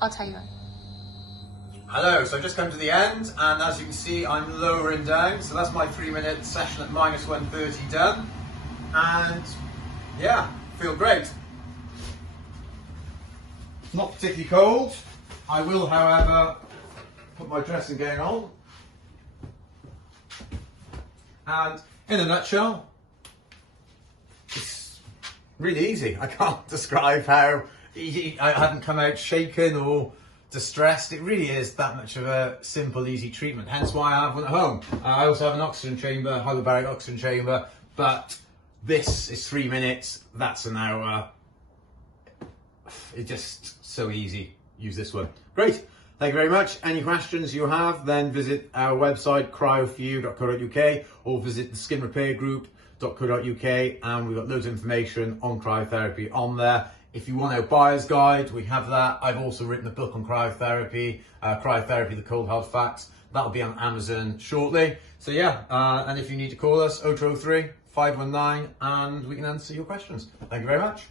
I'll tell you. Hello, so I've just come to the end, and as you can see, I'm lowering down. So that's my 3-minute session at -130 done. And yeah, feel great. Not particularly cold. I will, however, put my dressing gown on. And in a nutshell, it's really easy. I can't describe how easy. I hadn't come out shaken or distressed. It really is that much of a simple, easy treatment. Hence why I have one at home. I also have an oxygen chamber, hyperbaric oxygen chamber, but this is 3 minutes. That's an hour. It's just so easy. Use this one. Great. Thank you very much. Any questions you have, then visit our website, cryoforyou.co.uk, or visit the skinrepairgroup.co.uk, and we've got loads of information on cryotherapy on there. If you want our buyer's guide, we have that. I've also written a book on cryotherapy, Cryotherapy, the Cold Hard Facts. That'll be on Amazon shortly. So yeah, and if you need to call us, 0203 519, and we can answer your questions. Thank you very much.